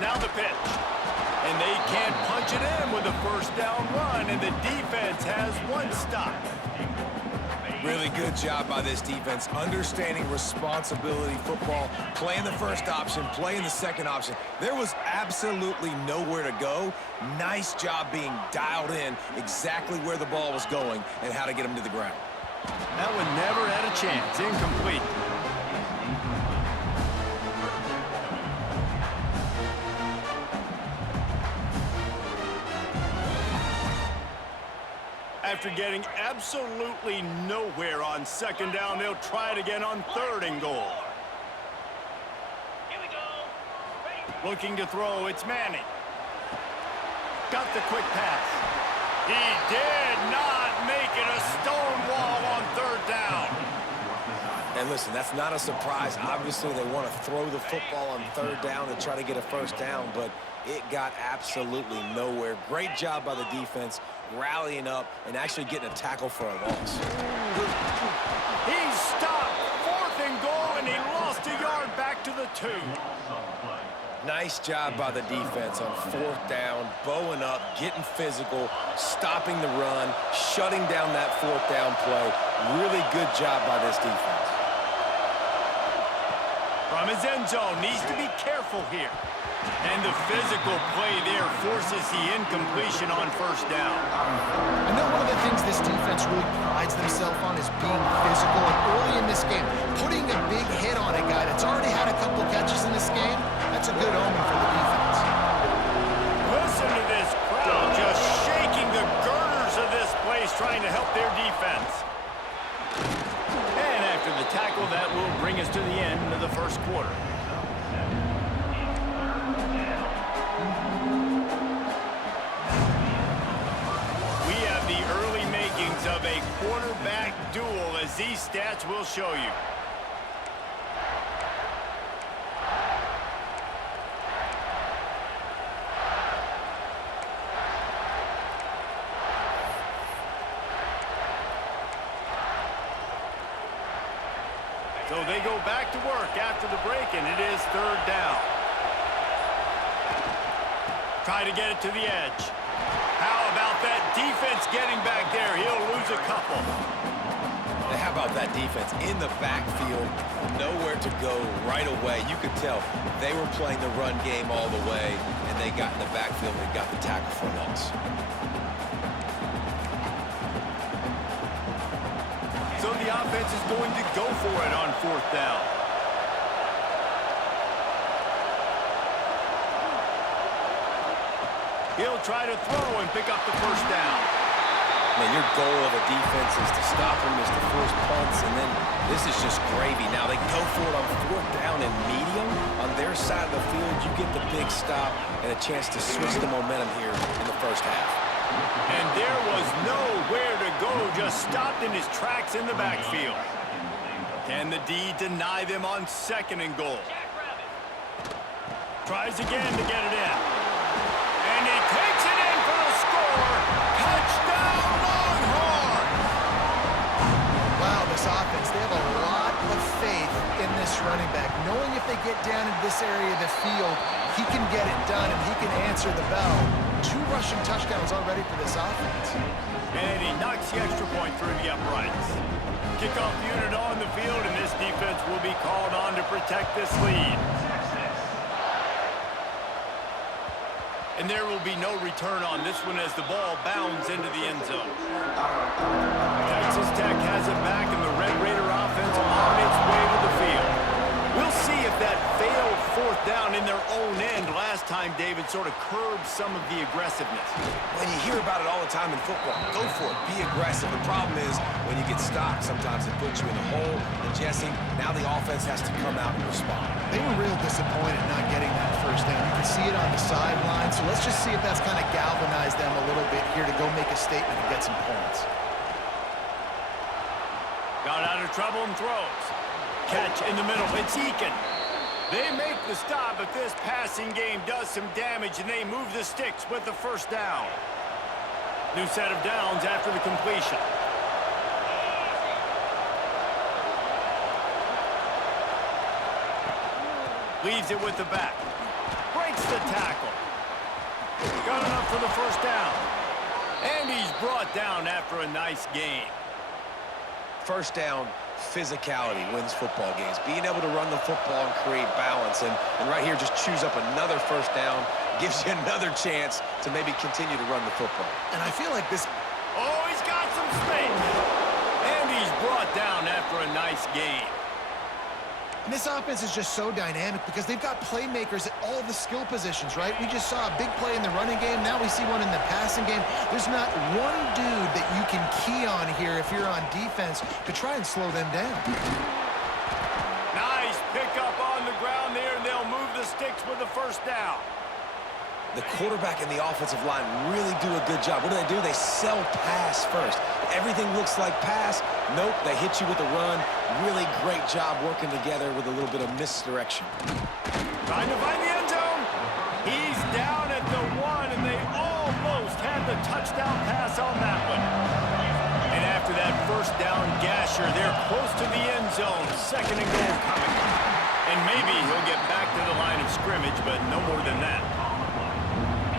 Now the pitch. And they can't punch it in with a first down run, and the defense has one stop. Really good job by this defense, understanding responsibility football, playing the first option, playing the second option. There was absolutely nowhere to go. Nice job being dialed in exactly where the ball was going and how to get him to the ground. That one never had a chance. Incomplete. After getting absolutely nowhere on second down, they'll try it again on third and goal. Here we go. Looking to throw, it's Manning. Got the quick pass. He did not make it a stone wall on third down. And listen, that's not a surprise. Obviously, they want to throw the football on third down and try to get a first down, but it got absolutely nowhere. Great job by the defense, rallying up and actually getting a tackle for a loss. He stopped, fourth and goal, and he lost a yard back to the 2. Nice job by the defense on fourth down, bowing up, getting physical, stopping the run, shutting down that fourth down play. Really good job by this defense. From his end zone, needs to be careful here. And the physical play there forces the incompletion on first down. I know one of the things this defense really prides themselves on is being physical. And early in this game, putting a big hit on a guy that's already had a couple catches in this game, that's a good omen for the defense. Listen to this crowd just shaking the girders of this place, trying to help their defense. And after the tackle, that will bring us to the end of the first quarter. Of a quarterback duel, as these stats will show you. So they go back to work after the break, and it is third down. Try to get it to the edge. How about that defense getting back there? He'll lose a couple. And how about that defense in the backfield? Nowhere to go right away. You could tell they were playing the run game all the way, and they got in the backfield and got the tackle for loss. So the offense is going to go for it on fourth down. He'll try to throw and pick up the first down. Man, your goal of a defense is to stop them, is to force punts, and then this is just gravy. Now they go for it on fourth down and medium. On their side of the field, you get the big stop and a chance to switch the momentum here in the first half. And there was nowhere to go, just stopped in his tracks in the backfield. Can the D deny them on second and goal? Tries again to get it in. And he takes it in for the score. Touchdown, Longhorns! Wow, this offense, they have a lot of faith in this running back, knowing if they get down into this area of the field, he can get it done and he can answer the bell. 2 rushing touchdowns already for this offense. And he knocks the extra point through the uprights. Kickoff unit on the field, and this defense will be called on to protect this lead. And there will be no return on this one as the ball bounds into the end zone. Texas Tech has it back, and the Red Raider offense on its way to the field. We'll see if that failed fourth down in their own end last time, David, sort of curbed some of the aggressiveness. When you hear about it all the time in football, go for it, be aggressive. The problem is when you get stopped, sometimes it puts you in a hole. And Jesse, now the offense has to come out and respond. They were real disappointed not getting that first down. You can see it on the sideline, so let's just see if that's kind of galvanized them a little bit here to go make a statement and get some points. Got out of trouble and throws. Catch in the middle, it's Eakin. They make the stop, but this passing game does some damage, and they move the sticks with the first down. New set of downs after the completion. Leaves it with the back. breaks the tackle. Got enough for the first down. And he's brought down after a nice gain. First down, physicality wins football games. Being able to run the football and create balance. And right here, just choose up another first down. Gives you another chance to maybe continue to run the football. And I feel like this... Oh, he's got some space. And he's brought down after a nice gain. And this offense is just so dynamic because they've got playmakers at all the skill positions, right? We just saw a big play in the running game. Now we see one in the passing game. There's not one dude that you can key on here if you're on defense to try and slow them down. Nice pickup on the ground there, and they'll move the sticks with the first down. The quarterback and the offensive line really do a good job. What do? They sell pass first. Everything looks like pass. Nope, they hit you with a run. Really great job working together with a little bit of misdirection. Trying to find the end zone. He's down at the 1, and they almost had the touchdown pass on that one. And after that first down gasher, they're close to the end zone. Second and goal coming. And maybe he'll get back to the line of scrimmage, but no more than that.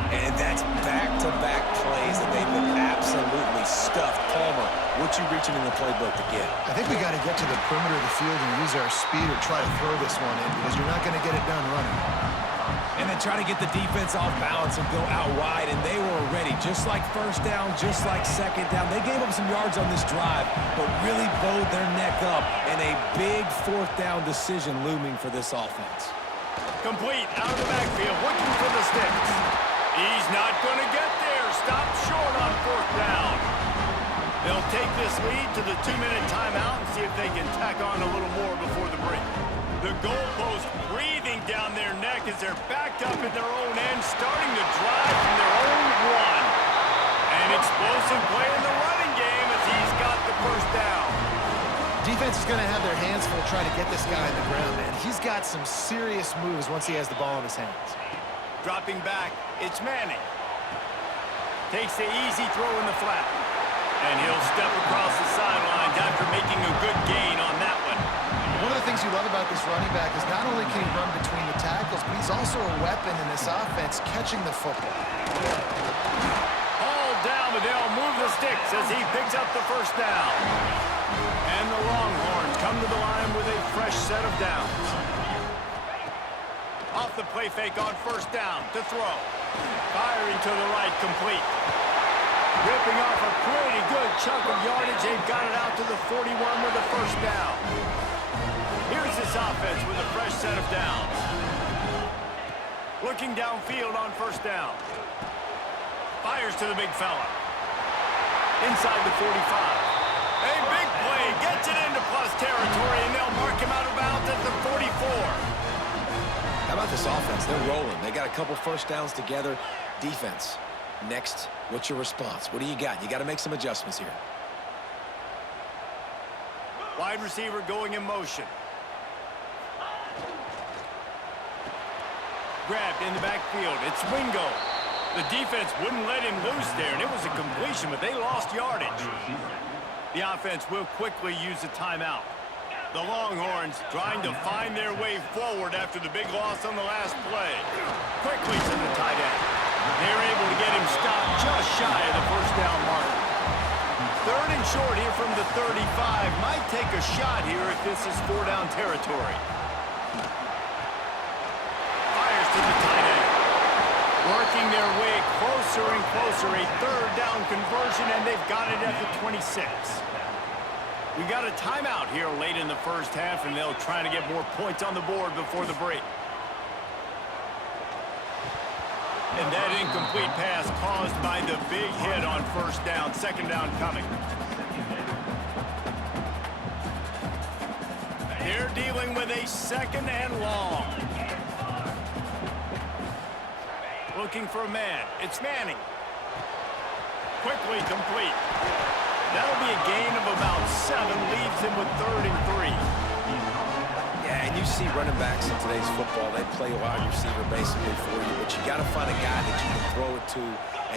And that's back-to-back plays that they've been absolutely stuffed. Palmer, what you reaching in the playbook to get? I think we got to get to the perimeter of the field and use our speed or try to throw this one in because you're not going to get it done running. And then try to get the defense off balance and go out wide, and they were ready. Just like first down, just like second down. They gave up some yards on this drive, but really bowed their neck up, and a big fourth down decision looming for this offense. Complete out of the backfield, looking for the sticks. He's not going to get there. Stop short on fourth down. They'll take this lead to the 2-minute timeout and see if they can tack on a little more before the break. The goalpost breathing down their neck as they're backed up in their own end, starting to drive from their own 1. An explosive play in the running game as he's got the first down. Defense is going to have their hands full trying to get this guy on the ground, man. He's got some serious moves once he has the ball in his hands. Dropping back, it's Manning. Takes the easy throw in the flat. And he'll step across the sidelines after making a good gain on that one. One of the things you love about this running back is not only can he run between the tackles, but he's also a weapon in this offense catching the football. All down, but they'll move the sticks as he picks up the first down. And the Longhorns come to the line with a fresh set of downs. Off the play fake on first down to throw. Firing to the right, complete. Ripping off a pretty good chunk of yardage. They've got it out to the 41 with the first down. Here's this offense with a fresh set of downs. Looking downfield on first down. Fires to the big fella. Inside the 45. A big play. Gets it into plus territory, and they'll mark him out of bounds at the 44. How about this offense? They're rolling. They got a couple first downs together. Defense, next, what's your response? What do you got? You got to make some adjustments here. Wide receiver going in motion. Grabbed in the backfield. It's Wingo. The defense wouldn't let him loose there, and it was a completion, but they lost yardage. The offense will quickly use a timeout. The Longhorns trying to find their way forward after the big loss on the last play. Quickly to the tight end. They're able to get him stopped just shy of the first down mark. Third and short here from the 35. Might take a shot here if this is 4-down territory. Fires to the tight end. Working their way closer and closer. A third down conversion, and they've got it at the 26. We got a timeout here late in the first half, and they'll try to get more points on the board before the break. And that incomplete pass caused by the big hit on first down. Second down coming. They're dealing with a second and long. Looking for a man. It's Manning. Quickly complete. That'll be a gain of about 7, leaves him with 3rd and 3. Yeah, and you see running backs in today's football, they play wide receiver basically for you, but you got to find a guy that you can throw it to,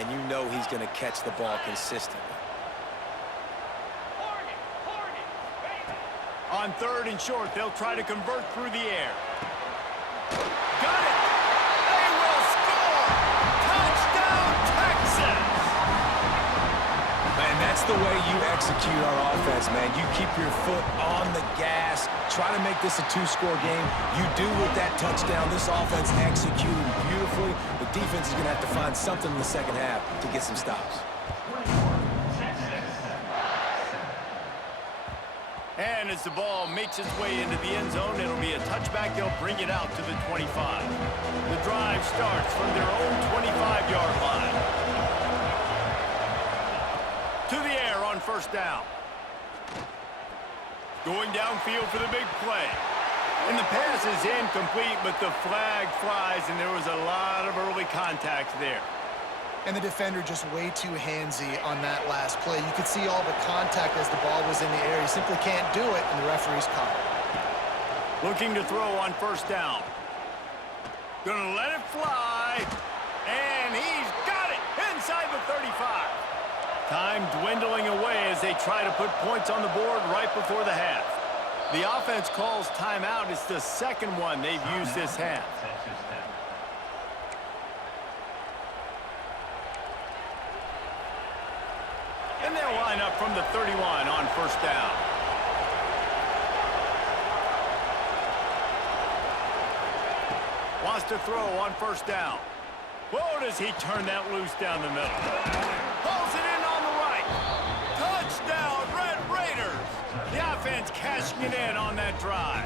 and you know he's going to catch the ball consistently. On 3rd and short, they'll try to convert through the air. Got it! They will That's the way you execute on offense, man. You keep your foot on the gas, try to make this a two-score game. You do with that touchdown. This offense executed beautifully. The defense is going to have to find something in the second half to get some stops. And as the ball makes its way into the end zone, it'll be a touchback. They'll bring it out to the 25. The drive starts from their own 25-yard line. To the air on first down. Going downfield for the big play. And the pass is incomplete, but the flag flies, and there was a lot of early contact there. And the defender just way too handsy on that last play. You could see all the contact as the ball was in the air. He simply can't do it, and the referee's caught it. Looking to throw on first down. Gonna let it fly, and he's got it inside the 35. Time dwindling away as they try to put points on the board right before the half. The offense calls timeout. It's the second one they've used this half. And they'll line up from the 31 on first down. Wants to throw on first down. Whoa, does he turn that loose down the middle. Pulls it in on the right. Touchdown, Red Raiders. The offense cashing it in on that drive.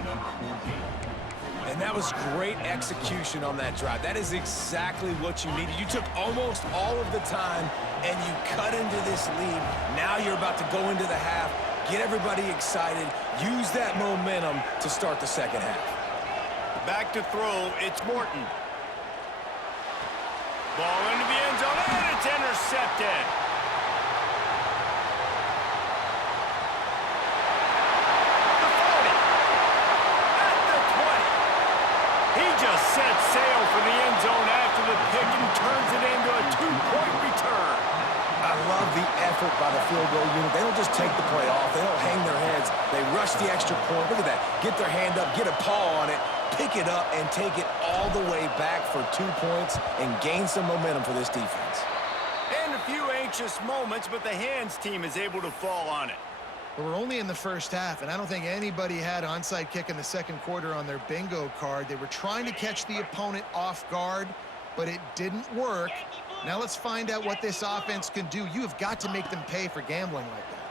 And that was great execution on that drive. That is exactly what you needed. You took almost all of the time, and you cut into this lead. Now you're about to go into the half, get everybody excited, use that momentum to start the second half. Back to throw, it's Morton. Ball into the end zone, and it's intercepted. The 40. At the 20. He just set sail for the end zone after the pick and turns it into a two-point return. I love the effort by the field goal unit. They don't just take the play off. They don't hang their heads. They rush the extra point. Look at that. Get their hand up, get a paw on it, pick it up, and take it all the way back for 2 points and gain some momentum for this defense. And a few anxious moments, but the hands team is able to fall on it. We're only in the first half, and I don't think anybody had onside kick in the second quarter on their bingo card. They were trying to catch the opponent off guard, but it didn't work. Now let's find out what this offense can do. You have got to make them pay for gambling like that.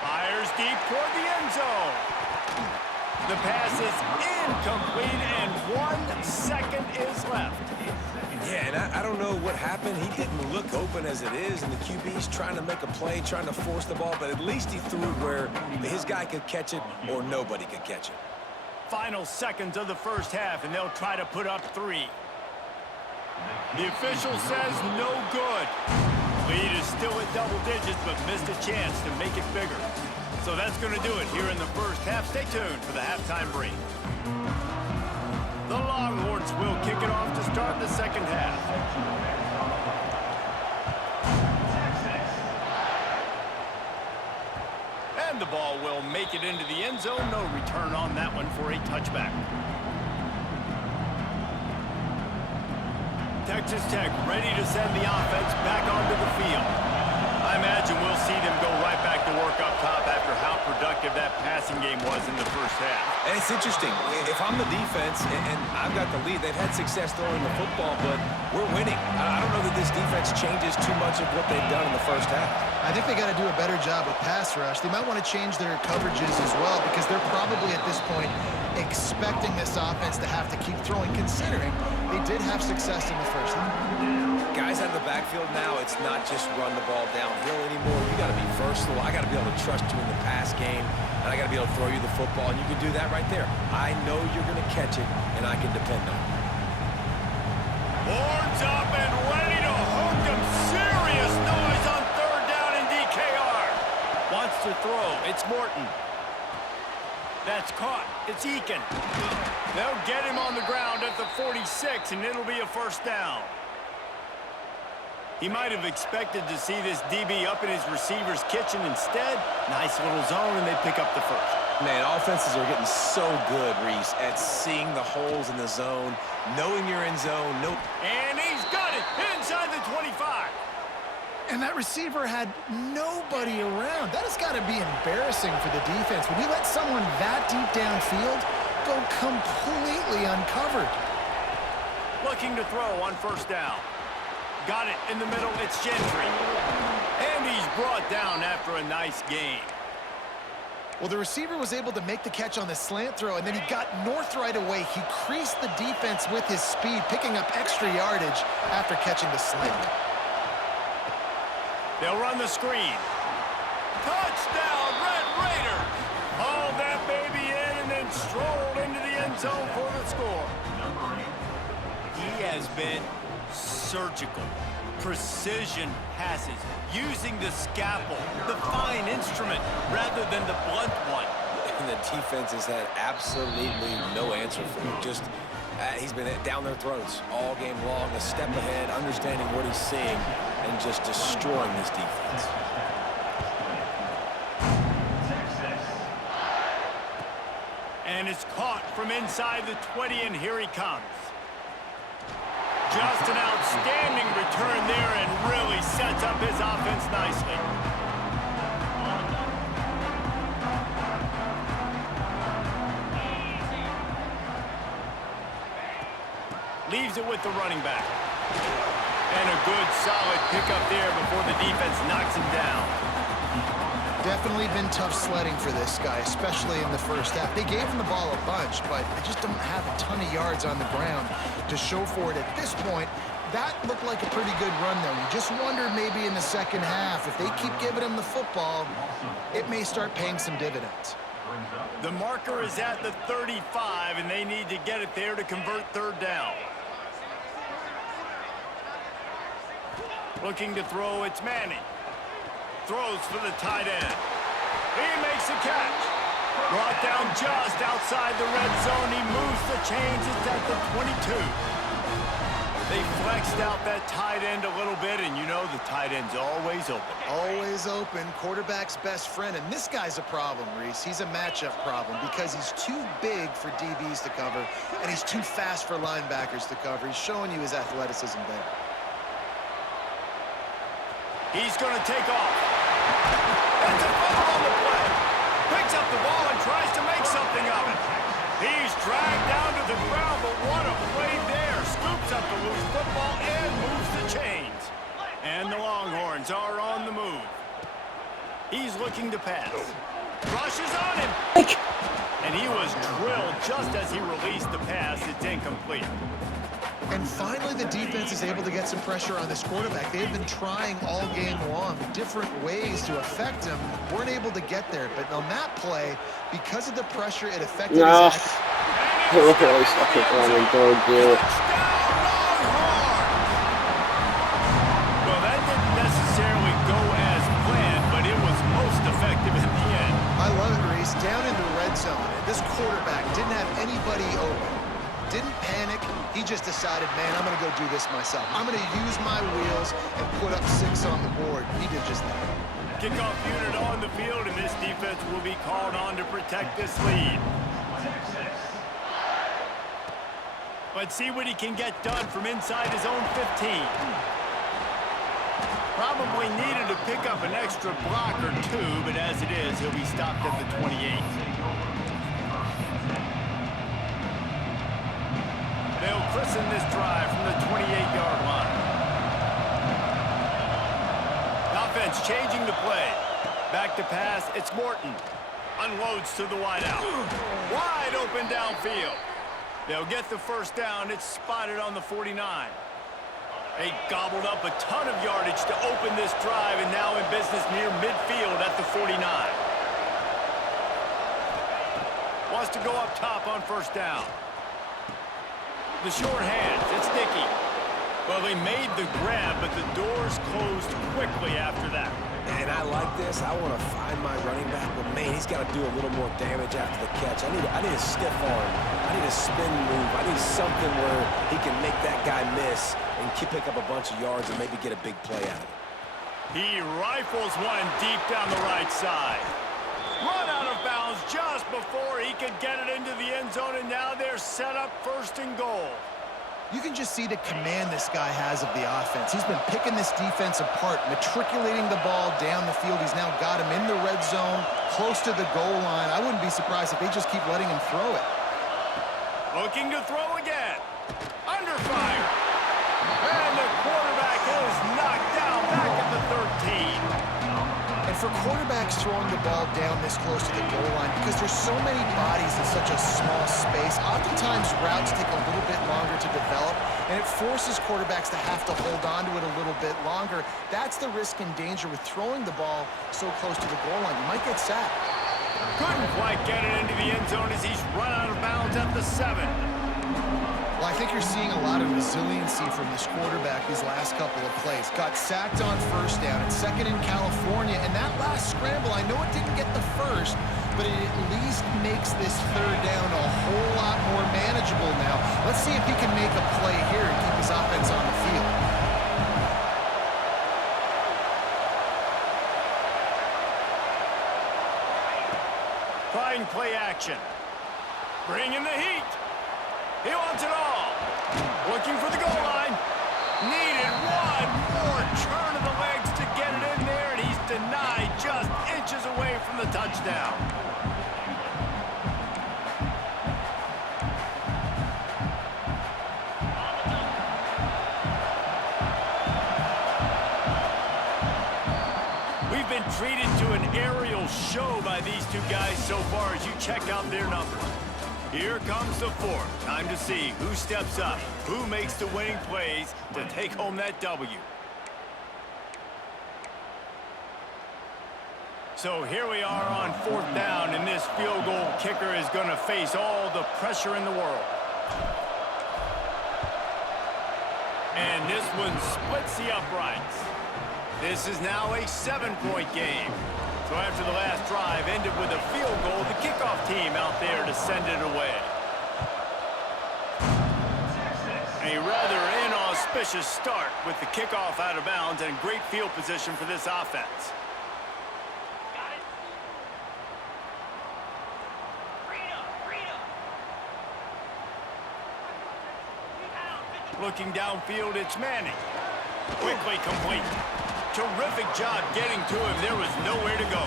Fires deep toward the end zone. The pass is incomplete, and 1 second is left. Yeah, and I don't know what happened. He didn't look open as it is, and the QB's trying to make a play, trying to force the ball, but at least he threw it where his guy could catch it or nobody could catch it. Final seconds of the first half, and they'll try to put up 3. The official says no good. Lead is still at double digits, but missed a chance to make it bigger. So that's going to do it here in the first half. Stay tuned for the halftime break. The Longhorns will kick it off to start the second half. And the ball will make it into the end zone. No return on that one for a touchback. Texas Tech ready to send the offense back onto the field. I imagine we'll see them go right back to work up top after how productive that passing game was in the first half. And it's interesting. If I'm the defense and I've got the lead, they've had success throwing the football, but we're winning. I don't know that this defense changes too much of what they've done in the first half. I think they got to do a better job with pass rush. They might want to change their coverages as well, because they're probably at this point expecting this offense to have to keep throwing, considering they did have success in the first half. Guys out of the backfield now, it's not just run the ball downhill anymore. You got to be versatile. I got to be able to trust you in the pass game, and I got to be able to throw you the football, and you can do that right there. I know you're going to catch it, and I can depend on it. Horns up and ready to hook them. Serious noise on third down in DKR. Wants to throw. It's Morton. That's caught. It's Eakin. They'll get him on the ground at the 46, and it'll be a first down. He might have expected to see this DB up in his receiver's kitchen. Instead, nice little zone, and they pick up the first. Man, offenses are getting so good, Reese, at seeing the holes in the zone, knowing you're in zone. And he's got it inside the 25. And that receiver had nobody around. That has got to be embarrassing for the defense. When you let someone that deep downfield go completely uncovered. Looking to throw on first down. Got it in the middle. It's Gentry. And he's brought down after a nice gain. Well, the receiver was able to make the catch on the slant throw, and then he got north right away. He creased the defense with his speed, picking up extra yardage after catching the slant. They'll run the screen. Touchdown, Red Raiders! Hauled that baby in and then strolled into the end zone for the score. He has been surgical. Precision passes, using the scalpel, the fine instrument, rather than the blunt one. And the defense has had absolutely no answer for him. Just, he's been down their throats all game long, a step ahead, understanding what he's seeing, and just destroying this defense. And it's caught from inside the 20, and here he comes. Just an outstanding return there and really sets up his offense nicely. Leaves it with the running back. And a good solid pickup there before the defense knocks him down. Definitely been tough sledding for this guy, especially in the first half. They gave him the ball a bunch, but they just don't have a ton of yards on the ground to show for it at this point. That looked like a pretty good run, though. You just wonder maybe in the second half, if they keep giving him the football, it may start paying some dividends. The marker is at the 35, and they need to get it there to convert third down. Looking to throw, it's Manning. Throws for the tight end. He makes a catch. Brought down just outside the red zone. He moves the chains. It's at the 22. They flexed out that tight end a little bit, and you know the tight end's always open. Always open. Quarterback's best friend. And this guy's a problem, Reese. He's a matchup problem because he's too big for DBs to cover, and he's too fast for linebackers to cover. He's showing you his athleticism there. He's going to take off. It's a fumble on the play. Picks up the ball and tries to make something of it. He's dragged down to the ground, but what a play there. Scoops up the loose football and moves the chains. And the Longhorns are on the move. He's looking to pass. Rushes on him. And he was drilled just as he released the pass. It's incomplete. And finally, the defense is able to get some pressure on this quarterback. They've been trying all game long different ways to affect him. Weren't able to get there. But on that play, because of the pressure, it affected his action. Look at all this fucking running, don't do it. Well, that didn't necessarily go as planned, but it was most effective in the end. I love it, Reese. Down in the red zone, this quarterback didn't have anybody open. Didn't panic. He just decided, man, I'm going to go do this myself. I'm going to use my wheels and put up 6 on the board. He did just that. Kickoff unit on the field, and this defense will be called on to protect this lead. Let's see what he can get done from inside his own 15. Probably needed to pick up an extra block or two, but as it is, he'll be stopped at the 28. They'll christen this drive from the 28-yard line. Offense changing the play. Back to pass, it's Morton. Unloads to the wideout. Wide open downfield. They'll get the first down. It's spotted on the 49. They gobbled up a ton of yardage to open this drive, and now in business near midfield at the 49. Wants to go up top on first down. The short hands, it's Dickey. Well, they made the grab, but the doors closed quickly after that. And I like this. I want to find my running back, but man, he's got to do a little more damage after the catch. I need a stiff arm. I need a spin move. I need something where he can make that guy miss and pick up a bunch of yards and maybe get a big play out of it. He rifles one deep down the right side. Run out of bounds just before he could get it into the end zone, and now they're set up 1st and goal. You can just see the command this guy has of the offense. He's been picking this defense apart, matriculating the ball down the field. He's now got him in the red zone, close to the goal line. I wouldn't be surprised if they just keep letting him throw it. Looking to throw again. Under fire. And the quarterback is knocked down back at the 13. And for quarterbacks throwing the ball down this close to the goal line, because there's so many bodies in such a small space, oftentimes routes take a little bit longer to develop, and it forces quarterbacks to have to hold on to it a little bit longer. That's the risk and danger with throwing the ball so close to the goal line. You might get sacked. Couldn't quite get it into the end zone as he's run out of bounds at the 7. Well, I think you're seeing a lot of resiliency from this quarterback these last couple of plays. Got sacked on first down and second in California, and that last scramble, I know it didn't get the first, but it at least makes this third down a whole lot more manageable now. Let's see if he can make a play here and keep his offense on the field. Trying play action. Bring in the heat. He wants it all. Looking for the goal line. Needed one more turn of the legs to get it in there, and he's denied just inches away from the touchdown. We've been treated to an aerial show by these two guys so far as you check out their numbers. Here comes the 4th. Time to see who steps up, who makes the winning plays to take home that W. So here we are on 4th down, and this field goal kicker is going to face all the pressure in the world. And this one splits the uprights. This is now a 7-point game. So after the last drive ended with a field goal, the kickoff team out there to send it away. A rather inauspicious start with the kickoff out of bounds and great field position for this offense. Looking downfield, it's Manning. Quickly complete. Terrific job getting to him. There was nowhere to go.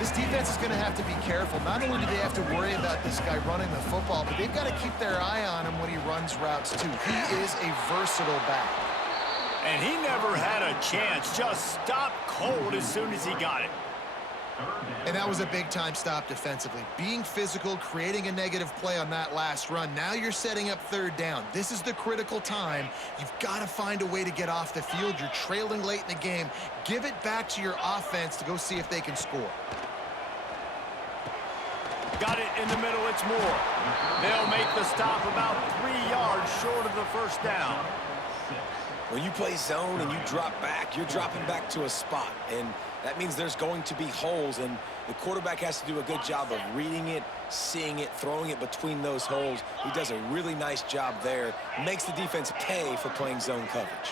This defense is going to have to be careful. Not only do they have to worry about this guy running the football, but they've got to keep their eye on him when he runs routes, too. He is a versatile back. And he never had a chance. Just stopped cold as soon as he got it. And that was a big-time stop defensively. Being physical, creating a negative play on that last run. Now you're setting up 3rd down. This is the critical time. You've got to find a way to get off the field. You're trailing late in the game. Give it back to your offense to go see if they can score. Got it in the middle, it's Moore. They'll make the stop about 3 yards short of the 1st down. When you play zone and you drop back, you're dropping back to a spot. And that means there's going to be holes, and the quarterback has to do a good job of reading it, seeing it, throwing it between those holes. He does a really nice job there. Makes the defense pay for playing zone coverage.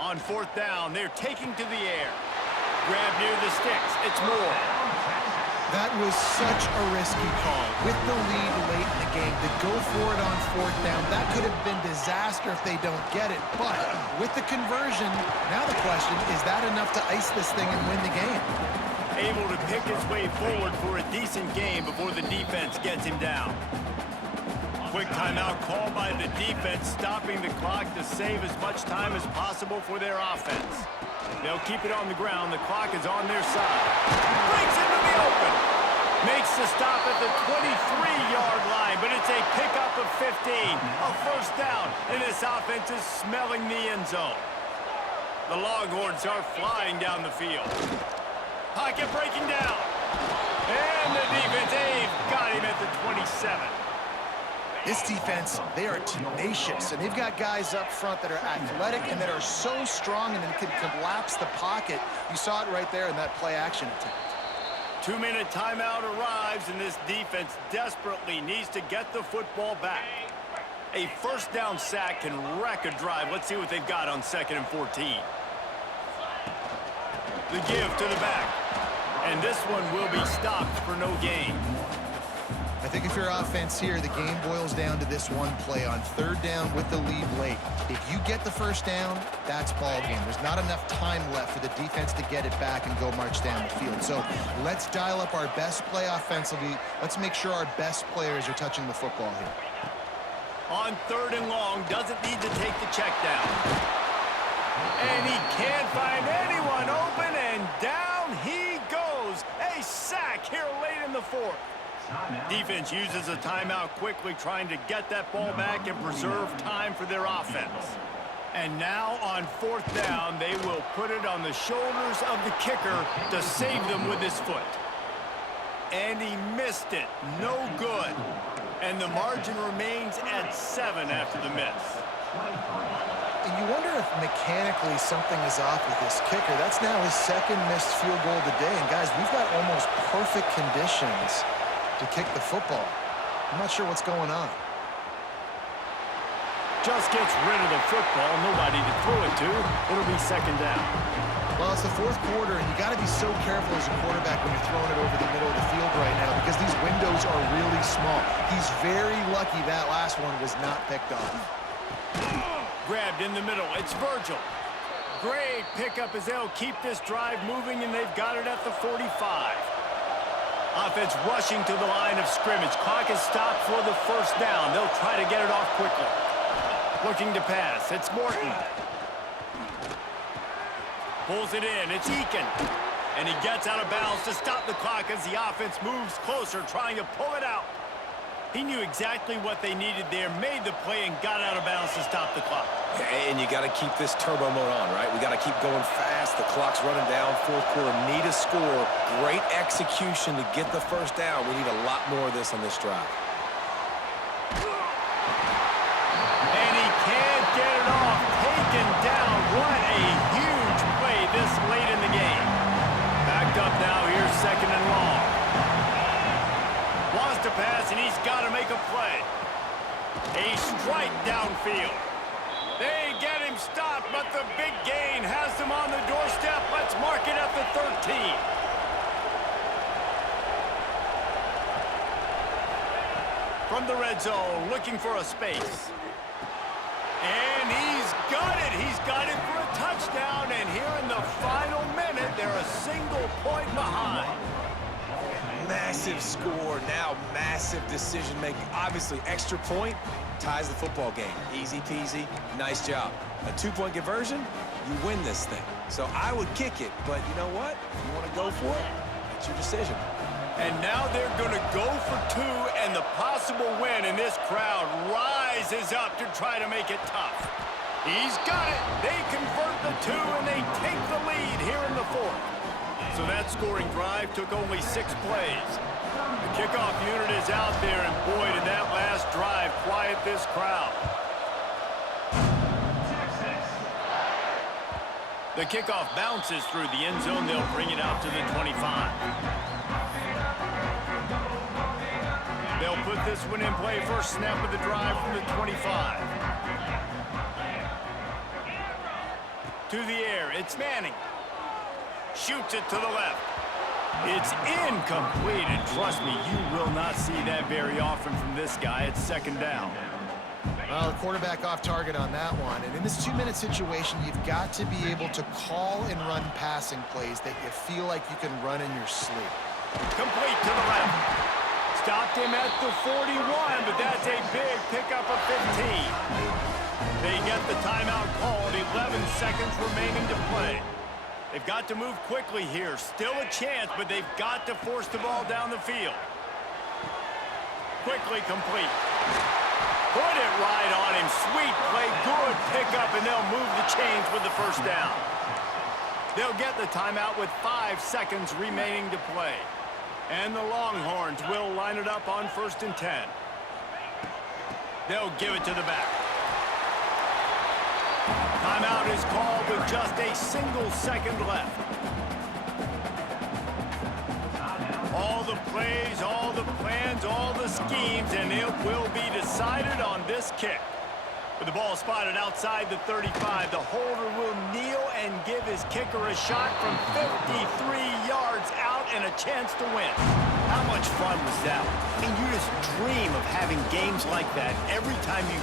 On 4th down, they're taking to the air. Grab near the sticks. It's Moore. That was such a risky call. With the lead late in the game, to go for it on 4th down, that could have been disaster if they don't get it. But with the conversion, now the question, is that enough to ice this thing and win the game? Able to pick his way forward for a decent game before the defense gets him down. Quick timeout call by the defense, stopping the clock to save as much time as possible for their offense. They'll keep it on the ground. The clock is on their side. Breaks into the open. Makes the stop at the 23-yard line, but it's a pickup of 15. A 1st down, and this offense is smelling the end zone. The Longhorns are flying down the field. Pocket breaking down. And the defense, they've got him at the 27. This defense, they are tenacious, and they've got guys up front that are athletic and that are so strong and that can collapse the pocket. You saw it right there in that play-action attempt. 2-minute timeout arrives, and this defense desperately needs to get the football back. A 1st down sack can wreck a drive. Let's see what they've got on 2nd and 14. The give to the back. And this one will be stopped for no gain. I think if you're offense here, the game boils down to this one play on 3rd down with the lead late. If you get the 1st down, that's ball game. There's not enough time left for the defense to get it back and go march down the field. So let's dial up our best play offensively. Let's make sure our best players are touching the football here. On 3rd and long, doesn't need to take the check down. And he can't find anyone open, and down he goes. A sack here late in the 4th. Defense uses a timeout quickly, trying to get that ball back and preserve time for their offense. And now on 4th down, they will put it on the shoulders of the kicker to save them with his foot. And he missed it. No good. And the margin remains at 7 after the miss. And you wonder if mechanically something is off with this kicker. That's now his 2nd missed field goal of the day. And guys, we've got almost perfect conditions to kick the football. I'm not sure what's going on. Just gets rid of the football. Nobody to throw it to. It'll be 2nd down. Well, it's the 4th quarter, and you got to be so careful as a quarterback when you're throwing it over the middle of the field right now because these windows are really small. He's very lucky that last one was not picked off. Grabbed in the middle. It's Virgil. Great pickup as they'll keep this drive moving, and they've got it at the 45. Offense rushing to the line of scrimmage. Clock is stopped for the 1st down. They'll try to get it off quickly. Looking to pass. It's Morton. Pulls it in. It's Eakin. And he gets out of bounds to stop the clock as the offense moves closer, trying to pull it out. He knew exactly what they needed there, made the play, and got out of bounds to stop the clock. And you got to keep this turbo mode on, right? We got to keep going fast. The clock's running down. 4th quarter, need a score. Great execution to get the 1st down. We need a lot more of this on this drive. And he can't get it off. Taken down. What a huge play this late in the game. Backed up now. Here's 2nd and long. Wants to pass, and he's got to make a play. A strike downfield. They get him stopped, but the big gain has them on the doorstep. Let's mark it at the 13. From the red zone, looking for a space. And he's got it. He's got it for a touchdown. And here in the final minute, they're a single point behind. Massive score, now massive decision-making. Obviously, extra point ties the football game. Easy peasy, nice job. A 2-point conversion, you win this thing. So I would kick it, but you know what? If you want to go for it, it's your decision. And now they're going to go for 2, and the possible win, and this crowd rises up to try to make it tough. He's got it. They convert the 2, and they take the lead here in the 4th. So that scoring drive took only 6 plays. The kickoff unit is out there, and boy, did that last drive quiet this crowd. The kickoff bounces through the end zone. They'll bring it out to the 25. They'll put this one in play. First snap of the drive from the 25. To the air, it's Manning. Shoots it to the left. It's incomplete, and trust me, you will not see that very often from this guy. It's 2nd down. Well, the quarterback off target on that one. And in this 2-minute situation, you've got to be able to call and run passing plays that you feel like you can run in your sleep. Complete to the left. Stopped him at the 41, but that's a big pickup of 15. They get the timeout called. 11 seconds remaining to play. They've got to move quickly here. Still a chance, but they've got to force the ball down the field. Quickly complete. Put it right on him. Sweet play. Good pickup, and they'll move the chains with the 1st down. They'll get the timeout with 5 seconds remaining to play. And the Longhorns will line it up on 1st and 10. They'll give it to the back. Timeout is called with just a single second left. All the plays, all the plans, all the schemes, and it will be decided on this kick. With the ball spotted outside the 35, the holder will kneel and give his kicker a shot from 53 yards out and a chance to win. How much fun was that? I mean, you just dream of having games like that every time you